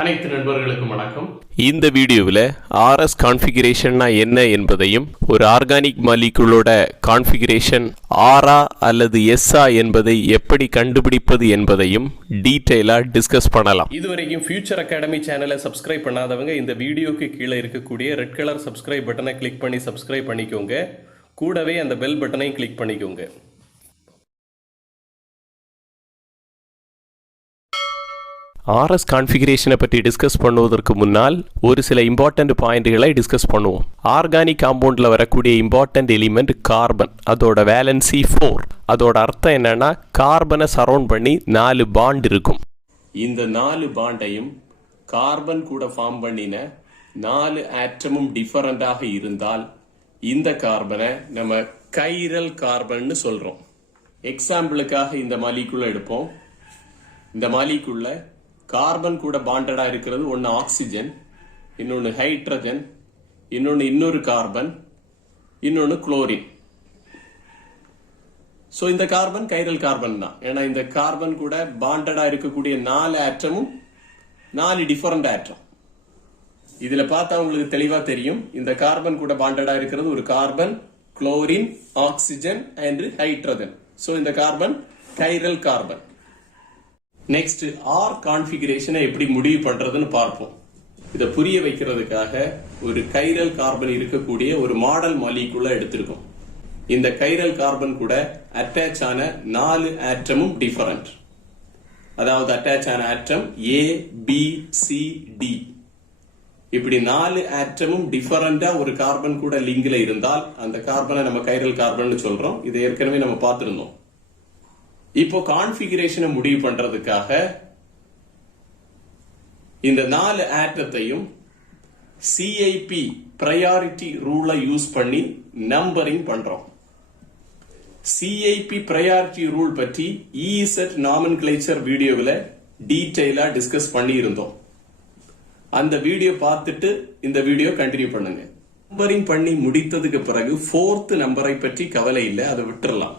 அனைத்து நண்பர்களுக்கும் வணக்கம். இந்த வீடியோவில் RS கான்ஃபிகரேஷன்னா என்ன என்பதையும் ஒரு ஆர்கானிக் மாலிகுலோட கான்ஃபிகரேஷன் ஆரா அல்லது எஸ்ஸா என்பதை எப்படி கண்டுபிடிப்பது என்பதையும் டீட்டெயிலாக டிஸ்கஸ் பண்ணலாம். இதுவரைக்கும் ஃபியூச்சர் அகாடமி சேனலை சப்ஸ்கிரைப் பண்ணாதவங்க இந்த வீடியோக்கு கீழே இருக்கக்கூடிய ரெட் கலர் சப்ஸ்கிரைப் பட்டனை கிளிக் பண்ணி சப்ஸ்கிரைப் பண்ணிக்கோங்க. கூடவே அந்த பெல் பட்டனையும் கிளிக் பண்ணிக்கோங்க. RS கான்ஃபிகரேஷனை பற்றி டிஸ்கஸ் பண்ணுவதற்கு முன்னால் ஒரு சில இம்பார்ட்டண்ட் பாயிண்ட்களை டிஸ்கஸ் பண்ணுவோம். ஆர்கானிக் காம்பவுண்டில் வரக்கூடிய இம்பார்ட்டண்ட் எலிமெண்ட் கார்பன், அதோட வேலன்சி 4. அதோட அர்த்தம் என்னன்னா கார்பனை சரௌண்ட் பண்ணி 4 பாண்ட் இருக்கும். இந்த 4 பாண்டையும் கார்பன் கூட ஃபார்ம் பண்ணின 4 ஆட்டமும் டிஃபரண்டாக இருந்தால் இந்த கார்பனை நம்ம கைரல் கார்பன் சொல்றோம். எக்ஸாம்பிளுக்காக இந்த மாலிகுலை எடுப்போம். இந்த மாலிகுல்ல கார்பன் கூட பாண்டடா இருக்கிறது ஒன்னு ஆக்சிஜன், இன்னொன்னு ஹைட்ரஜன், இன்னொரு கார்பன், இன்னொன்னு குளோரின். சோ இந்த கார்பன் கைரல் கார்பன் தான். ஏன்னா இந்த கார்பன் கூட பாண்டடா இருக்கக்கூடிய 4 ஆட்டமும் 4 டிஃபரண்ட் ஆட்டம். இதுல பார்த்தா உங்களுக்கு தெளிவா தெரியும். இந்த கார்பன் கூட பாண்டடா இருக்கிறது ஒரு carbon, chlorine, oxygen and hydrogen. So இந்த carbon chiral carbon. Next R கான்ஃபிகரேஷனை எப்படி முடிவு பண்றதுன்னு பார்ப்போம். இதை புரிய வைக்கிறதுக்காக ஒரு கைரல் கார்பன் இருக்கக்கூடிய ஒரு மாடல் மாலிகுலை எடுத்திருக்கோம். இந்த கைரல் கார்பன் கூட அட்டாச் ஆன 4 ஆட்டமும் டிஃபரண்ட். அதாவது அட்டாச் ஆன ஆட்டம் A, B, C, D. இப்படி 4 ஆட்டமும் டிஃபரண்டா ஒரு கார்பன் கூட லிங்க்ல இருந்தால் அந்த கார்பனை நம்ம கைரல் கார்பன் சொல்றோம். இதை ஏற்கனவே நம்ம பார்த்திருந்தோம். இப்போ கான்ஃபிகரேஷனை முடிவு பண்றதுக்காக இந்த 4 ஆட்டத்தையும் CIP பிரையாரிட்டி ரூலை யூஸ் பண்ணி நம்பரிங் பண்றோம். CIP பிரையாரிட்டி ரூல் பற்றி EZ நாமென்கிளேச்சர் வீடியோவில் டீடைலா டிஸ்கஸ் பண்ணி இருந்தோம். அந்த வீடியோ பார்த்துட்டு இந்த வீடியோ கண்டினியூ பண்ணுங்க. நம்பரிங் பண்ணி முடித்ததுக்கு பிறகு 4th நம்பரை பற்றி கவலை இல்லை, அதை விட்டுறலாம்.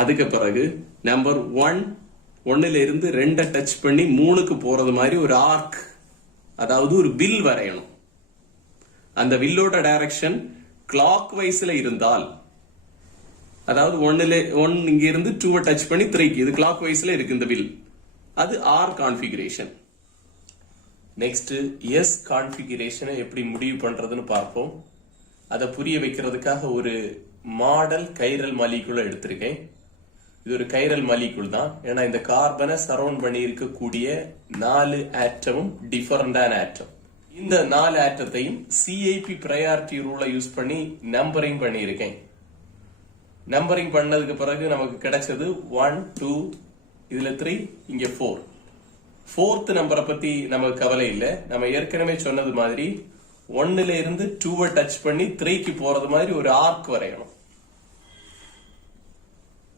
அதுக்கு பிறகு நம்பர் 1ல இருந்து 2 டச் பண்ணி 3க்கு போறது மாதிரி ஒரு ஆர்க், அதாவது ஒரு வில் வரையணும். அந்த வில்லோட டைரக்ஷன் கிளாக் வைஸ்ல இருந்தால், அதாவது 1 இங்க இருந்து 2 டச் பண்ணி 3க்கு, இது கிளாக் வைஸ்ல இருக்கு இந்த வில், அது ஆர் கான்ஃபிகரேஷன். நெக்ஸ்ட் எஸ் கான்ஃபிகரேஷனை எப்படி முடிவு பண்றதுன்னு பார்ப்போம். அதை புரிய வைக்கிறதுக்காக ஒரு மாடல் கைரல் மாலிகுலை எடுத்திருக்கேன். இது ஒரு கைரல் மாலிகுல் தான். ஏன்னா இந்த கார்பனை சரௌண்ட் பண்ணி இருக்கக்கூடிய 4 ஆட்டமும் டிஃபரண்டான ஆட்டம். இந்த 4 ஆட்டத்தையும் CIP பிரையாரிட்டி ரூலை யூஸ் பண்ணி நம்பரிங் பண்ணியிருக்கேன். நம்பரிங் பண்ணதுக்கு பிறகு நமக்கு கிடைச்சது 1, 2, இதுல 3, இங்க 4. 4th நம்பரை பத்தி நமக்கு கவலை இல்லை. நம்ம ஏற்கனவே சொன்னது மாதிரி 1ல இருந்து 2 டச் பண்ணி 3க்கு போறது மாதிரி ஒரு ஆர்க் வரையணும்.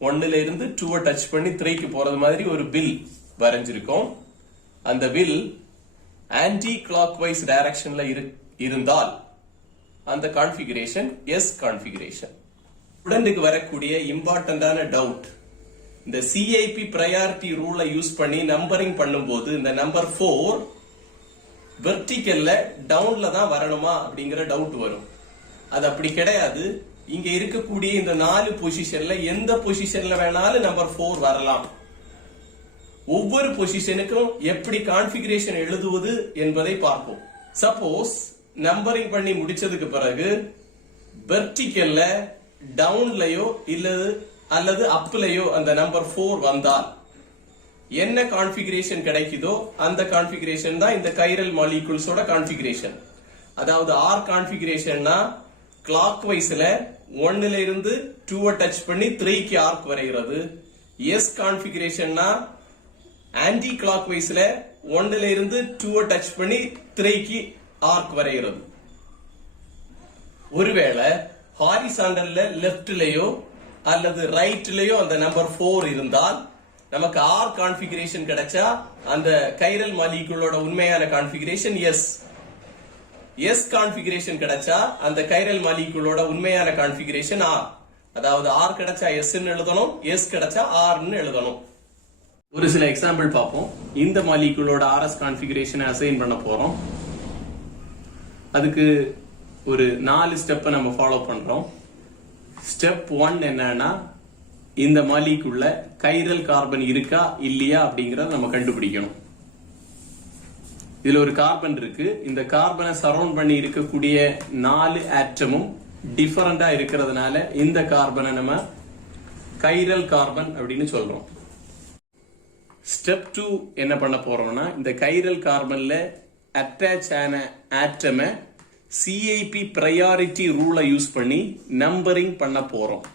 1ல இருந்து 2 டச் பண்ணி 3க்கு போறது மாதிரி ஒரு வில் வரைஞ்சிருக்கோம். அந்த வில் ஆன்டி கிளாக் வைஸ் டைரக்ஷன்ல இருந்தால் அந்த கான்ஃபிகரேஷன் எஸ் கான்ஃபிகரேஷன். ஸ்டூடெண்ட்டுக்கு வரக்கூடிய இம்பார்ட்டன்டான டவுட், இந்த CIP பிரையாரிட்டி ரூலை யூஸ் பண்ணி நம்பரிங் பண்ணும்போது இந்த நம்பர் 4 வெர்டிகல்ல டவுன்ல தான் வரணுமா அப்படிங்கிற டவுட் வரும். அது அப்படி கிடையாது. இங்க இருக்கக்கூடிய இந்த 4 பொசிஷன்ல எந்த பொசிஷன்ல வேணாலும் நம்பர் 4 வரலாம். ஒவ்வொரு பொசிஷனுக்கும் எப்படி கான்ஃபிகரேஷன் எழுதுவது என்பதை பார்ப்போம். சப்போஸ் நம்பரிங் பண்ணி முடிச்சதுக்கு பிறகு வெர்டிகல்ல டவுன்லயோ அல்லது அப்லயோ அந்த நம்பர் 4 வந்தால் என்ன கான்ஃபிகரேஷன் கிடைக்குதோ அந்த கான்ஃபிகரேஷன் தான் இந்த கைரல் மாலிகுல்ஸோட கான்ஃபிகரேஷன். அதாவது ஆர் கான்ஃபிகரேஷன்னா கிளாக் வைஸ்ல 1ல இருந்து 2 டச் பண்ணி 3க்கு ஆர்க் வரைகிறது. எஸ் கான்ஃபிகரேஷன்னா ஆன்டி கிளாக் வைஸ்ல 1ல இருந்து 2 டச் பண்ணி 3க்கு ஆர்க் வரைகிறது. ஒருவேளை ஹாரிசாண்டல்ல லெஃப்ட்லயோ அல்லது ரைட்லயோ அந்த நம்பர் 4 இருந்தால் நமக்கு ஆர் கான்ஃபிகரேஷன் கிடைச்சா அந்த கைரல் மாலிகுலோட உண்மையான கான்ஃபிகரேஷன் எஸ். எஸ் கான்ஃபிகரேஷன் கிடைச்சா அந்த கைரல் மாலிகுலோட உண்மையான கான்ஃபிகரேஷன் ஆர். அதாவது ஆர் கிடைச்சா எஸ் எழுதணும், எஸ் கிடைச்சா ஆர் எழுதணும். ஒரு சில எக்ஸாம்பிள் பார்ப்போம். இந்த மாலிகுலோட RS கான்ஃபிகரேஷனை அசைன் பண்ண போறோம். அதுக்கு ஒரு 4 ஸ்டெப்பை நம்ம ஃபாலோ பண்றோம். ஸ்டெப் 1 என்னன்னா, இந்த மாலிகுல்ல கைரல் கார்பன் இருக்கா இல்லையா அப்படிங்கறத நம்ம கண்டுபிடிக்கணும். இதுல ஒரு கார்பன் இருக்கு. இந்த கார்பனை சரவுண்ட் பண்ணி இருக்கக்கூடிய 4 ஆட்டமும் டிஃபரண்டா இருக்கிறதுனால இந்த கார்பனை நம்ம கைரல் கார்பன் அப்படின்னு சொல்றோம். ஸ்டெப் 2 என்ன பண்ண போறோம்னா, இந்த கைரல் கார்பன்ல அட்டாச் ஆன ஆட்டமை CIP ப்ரையாரிட்டி ரூலை யூஸ் பண்ணி நம்பரிங் பண்ண போறோம்.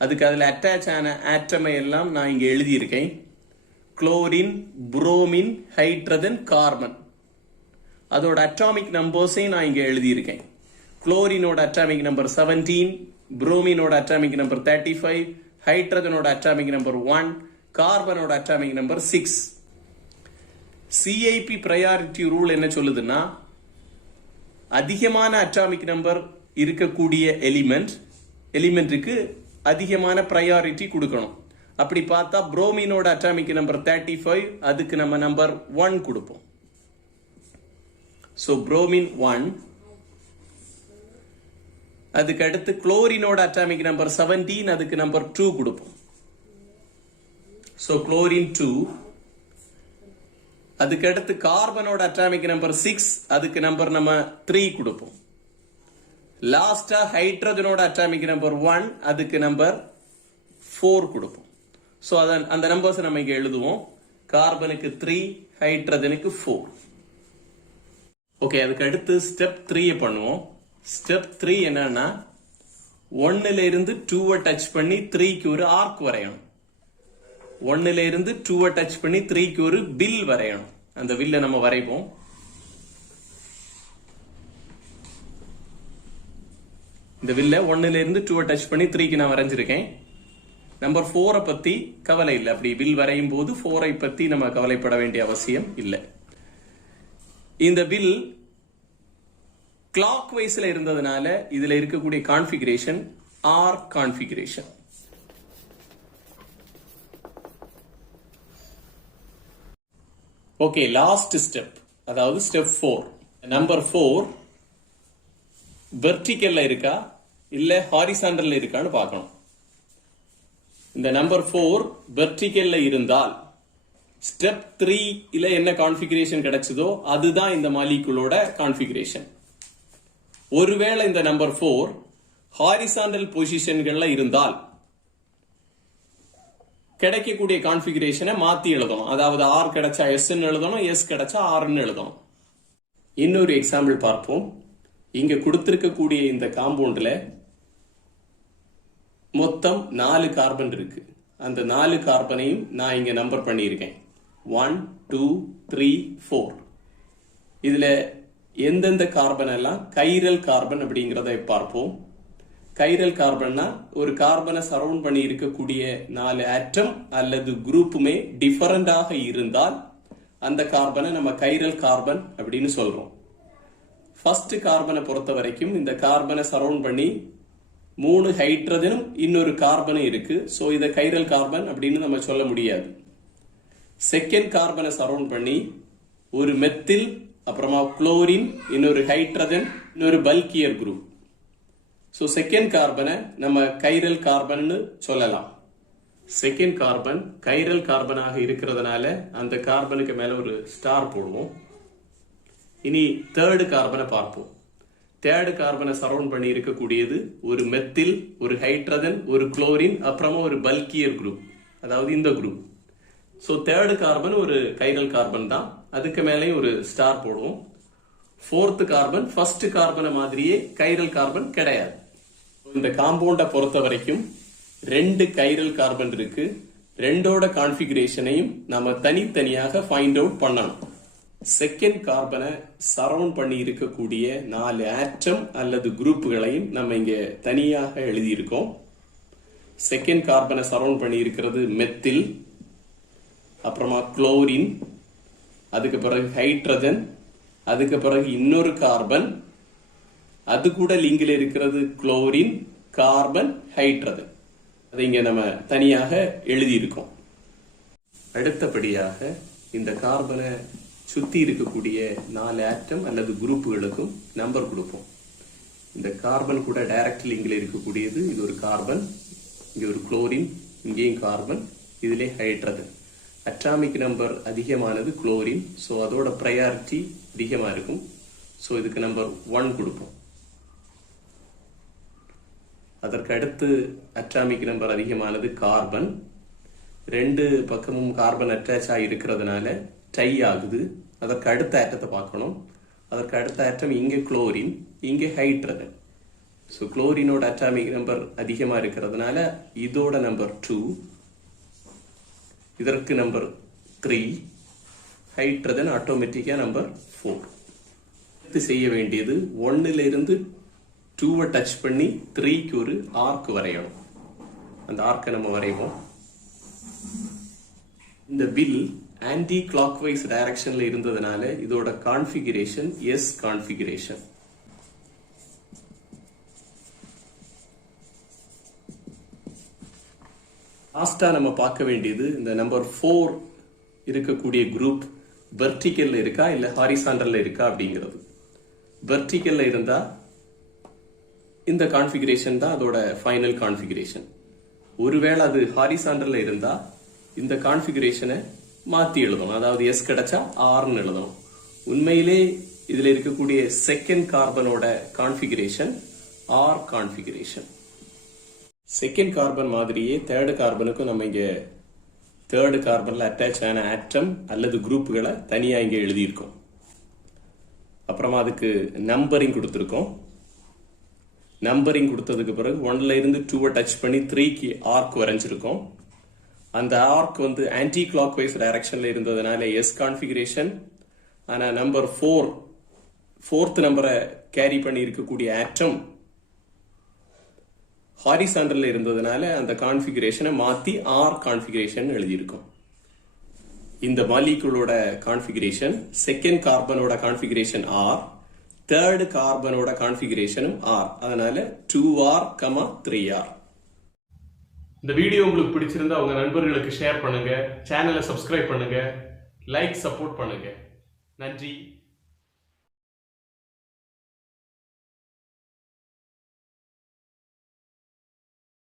அதுக்கு அதுல அட்டாச் ஆன ஆட்டமை எல்லாம் நான் இங்க எழுதியிருக்கேன். Chlorine, bromine, hydrogen, carbon. அதோட அட்டாமிக் நம்பர்ஸையும் நான் இங்க எழுதியிருக்கேன். குளோரினோட அட்டாமிக் நம்பர் 17, புரோமினோட அட்டாமிக் நம்பர் 35, ஹைட்ரஜனோட அட்டாமிக் நம்பர் 1, கார்பனோட atomic number 6. CIP priority rule என்ன சொல்லுதுன்னா, அதிகமான அட்டாமிக் நம்பர் இருக்கக்கூடிய எலிமெண்ட்டுக்கு அதிகமான ப்ரையாரிட்டி கொடுக்கணும். அப்படி பார்த்தா புரோமினோட அட்டாமிக் நம்பர் 35, அதுக்கு நம்ம நம்பர் 1 கொடுப்போம். So bromine 1. அதுக்கு அடுத்து குளோரினோட அட்டாமிக் நம்பர் 17, அதுக்கு நம்பர் 2 கொடுப்போம். So chlorine 2. அதுக்கு அடுத்து கார்பனோட அட்டாமிக் நம்பர் 6, அதுக்கு நம்பர் நம்ம 3 கொடுப்போம். லாஸ்டா ஹைட்ரஜனோட அட்டாமிக் நம்பர் 1, அதுக்கு நம்பர் 4 கொடுப்போம். சோ அந்த நம்பர்ஸ் நம்ம இங்க எழுதுவோம். கார்பனுக்கு 3, ஹைட்ரஜனுக்கு 4. ஓகே, அதுக்கு அடுத்து ஸ்டெப் 3 பண்ணுவோம். ஸ்டெப் 3 என்னன்னா, 1ல இருந்து 2 டச் பண்ணி 3க்கு ஒரு ஆர்க் வரையணும். 1ல இருந்து 2 டச் பண்ணி 3க்கு ஒரு வில் வரையணும். அந்த வில்ல நம்ம வரைவோம். இந்த வில்ல 1ல இருந்து 2 டச் பண்ணி 3க்கு நான் வரைஞ்சிருக்கேன். நம்பர் 4 பத்தி கவலை இல்லை. அப்படி வில் வரையும் போது 4 பத்தி நம்ம கவலைப்பட வேண்டிய அவசியம் இல்லை. இந்த வில் கிளாக் வைஸ்ல இருந்ததுனால இதுல இருக்கக்கூடிய configuration R configuration. Okay, last step, அதாவது ஸ்டெப் 4. நம்பர் 4 வெர்டிகல்ல இருக்கா இல்ல ஹாரிசாண்டல்ல இருக்கான்னு பார்க்கணும். இந்த நம்பர் 4 வெர்டிகல்ல இருந்தால் ஸ்டெப் 3 என்ன கான்ஃபிகரேஷன் கிடைச்சதோ அதுதான் இந்த மாலிகுலோட கான்ஃபிகரேஷன். ஒருவேளை இந்த நம்பர் 4 ஹாரிசாண்டல் பொசிஷன்கள்ல இருந்தால் கிடைக்கக்கூடிய கான்ஃபிகரேஷனை மாத்தி எழுதணும். அதாவது R கிடைச்சா S எழுதணும், S கிடைச்சா R எழுதணும். இன்னொரு எக்ஸாம்பிள் பார்ப்போம். இங்க கொடுத்திருக்கக்கூடிய இந்த காம்பவுண்ட்ல மொத்தம் 4 கார்பன் இருக்கு. அந்த 4 கார்பனையும் நான் இங்க நம்பர் பண்ணியிருக்கேன். 1, 2, 3, 4. இதுல எந்தெந்த கார்பன் எல்லாம் கைரல் கார்பன் அப்படிங்கறத பார்ப்போம். கைரல் கார்பன்னா ஒரு கார்பனை சரவுண்ட் பண்ணி இருக்கக்கூடிய 4 ஆட்டம் அல்லது குரூப்புமே டிஃபரண்டாக இருந்தால் அந்த கார்பனை நம்ம கைரல் கார்பன் அப்படின்னு சொல்றோம். ஃபர்ஸ்ட் கார்பனை பொறுத்த வரைக்கும் இந்த கார்பனை சரவுண்ட் பண்ணி 3 ஹைட்ரஜனும் இன்னொரு கார்பனும் இருக்கு. சோ இத கைரல் கார்பன் அப்படின்னு நம்ம சொல்ல முடியாது. செகண்ட் கார்பனை சரவுண்ட் பண்ணி ஒரு மெத்தில், அப்புறமா குளோரின், இன்னொரு ஹைட்ரஜன், இன்னொரு பல்கியர் குரூப். சோ செகண்ட் கார்பனை நம்ம கைரல் கார்பன் சொல்லலாம். செகண்ட் கார்பன் கைரல் கார்பனாக இருக்கிறதுனால அந்த கார்பனுக்கு மேல ஒரு ஸ்டார் போடுவோம். இனி தேர்டு கார்பனை பார்ப்போம். தேர்டு கார்பனை சரவுண்ட் பண்ணி இருக்கக்கூடியது ஒரு மெத்தில், ஒரு ஹைட்ரஜன், ஒரு குளோரின், அப்புறமா ஒரு பல்கியர் குரூப், அதாவது இந்த குரூப். சோ தேர்டு கார்பன் ஒரு கைரல் கார்பன் தான். அதுக்கு மேலே ஒரு ஸ்டார் போடுவோம். ஃபோர்த் கார்பன் ஃபர்ஸ்ட் கார்பனை மாதிரியே கைரல் கார்பன் கிடையாது. இந்த காம்பவுண்டை பொறுத்த வரைக்கும் 2 கைரல் கார்பன் இருக்கு. ரெண்டோட கான்ஃபிகரேஷனையும் நம்ம தனித்தனியாக ஃபைண்ட் அவுட் பண்ணணும். செகண்ட் கார்பனை சரவுண்ட் பண்ணி இருக்கக்கூடிய 4 ஆட்டம் அல்லது குரூப்புகளையும் நம்ம இங்க தனியாக எழுதியிருக்கோம். செகண்ட் கார்பனை சரவுண்ட் பண்ணி இருக்கிறது மெத்தில், அப்புறமா குளோரின், அதுக்கு பிறகு ஹைட்ரஜன், அதுக்கு பிறகு இன்னொரு கார்பன், அது கூட லிங்கில் இருக்கிறது குளோரின், கார்பன், ஹைட்ரஜன். அதை இங்க நம்ம தனியாக எழுதியிருக்கோம். அடுத்தபடியாக இந்த கார்பனை சுத்தி இருக்கக்கூடிய 4 ஆட்டம் அல்லது குரூப்புகளுக்கும் நம்பர் கொடுப்போம். இந்த கார்பன் கூட டைரக்ட் லிங்க்ல இருக்கக்கூடியது இது ஒரு கார்பன், இங்க ஒரு குளோரின், இங்கேயும் கார்பன், இதிலே ஹைட்ரஜன். அட்டாமிக் நம்பர் அதிகமானது குளோரின், ஸோ அதோட ப்ரையாரிட்டி அதிகமாக இருக்கும். ஸோ இதுக்கு நம்பர் 1 கொடுப்போம். அதற்கு அடுத்து அட்டாமிக் நம்பர் அதிகமானது கார்பன். 2 பக்கமும் கார்பன் அட்டாச் ஆகி இருக்கிறதுனால டை ஆகுது. அதற்கு அடுத்த ஆட்டத்தை பார்க்கணும். அதற்கு அடுத்த ஆட்டம் இங்கே குளோரின், இங்கே ஹைட்ரஜன். ஸோ குளோரினோட அட்டாமிக் நம்பர் அதிகமாக இருக்கிறதுனால இதோட நம்பர் 2, இதற்கு நம்பர் 3, ஹைட்ரஜன் ஆட்டோமேட்டிக்கா நம்பர் 4. செய்ய வேண்டியது 1ல இருந்து 2 டச் பண்ணி 3க்கு ஒரு ஆர்க் வரையணும். அந்த ஆர்க்கை நம்ம வரைவோம். இந்த வில் ஆன்டி கிளாக்வைஸ் டைரக்ஷன்ல இருந்ததுனால இதோட கான்ஃபிகரேஷன் எஸ் கான்ஃபிகரேஷன். லாஸ்டா நம்ம பார்க்க வேண்டியது இந்த நம்பர் 4 இருக்கக்கூடிய குரூப் வெர்டிக்கல்ல இருக்கா இல்ல ஹாரிசாண்டல்ல இருக்கா அப்படிங்கிறது. வெர்டிக்கல்ல இருந்தா இந்த கான்ஃபிகரேஷன் தான் அதோட ஃபைனல் கான்ஃபிகரேஷன். ஒருவேளை அது ஹாரிசாண்டல்ல இருந்தா இந்த கான்ஃபிகரேஷனை மாத்தி எழுதணும். அதாவது எஸ் கிடைச்சா ஆர்னு எழுதணும். உண்மையிலே இதுல இருக்கக்கூடிய செகண்ட் கார்பனோட configuration R configuration. Second carbon மாதிரியே தேர்டு கார்பனுக்கும் நம்ம இங்க தேர்டு கார்பன்ல அட்டாச் ஆன ஆட்டம் அல்லது குரூப்புகளை தனியா இங்க எழுதியிருக்கோம். அப்புறமா அதுக்கு நம்பரிங் கொடுத்திருக்கோம். நம்பரிங் கொடுத்ததுக்கு பிறகு 1ல இருந்து 2 டச் பண்ணி 3க்கு ஆர்க் வரைஞ்சிருக்கோம். அந்த ஆர்க் வந்து ஆன்டி கிளாக் வைஸ் டைரக்ஷன்ல இருந்ததுனால எஸ் கான்ஃபிகரேஷன். ஆனா நம்பர் 4th நம்பரை கேரி பண்ணி இருக்கக்கூடிய ஆட்டம் ஹாரிசாண்டல்ல இருந்ததுனால அந்த கான்ஃபிகரேஷனை மாத்தி ஆர் கான்ஃபிகரேஷன் எழுதியிருக்கோம். இந்த மாலிகுலோட கான்ஃபிகரேஷன் செகண்ட் கார்பனோட கான்ஃபிகரேஷன் ஆர், தேர்ட் கார்பனோட கான்ஃபிகரேஷனும் ஆர். அதனால 2R, 3R. இந்த வீடியோ உங்களுக்கு பிடிச்சிருந்தா உங்க நண்பர்களுக்கு ஷேர் பண்ணுங்க, சேனலை சப்ஸ்கிரைப் பண்ணுங்க, லைக் சப்போர்ட் பண்ணுங்க. நன்றி.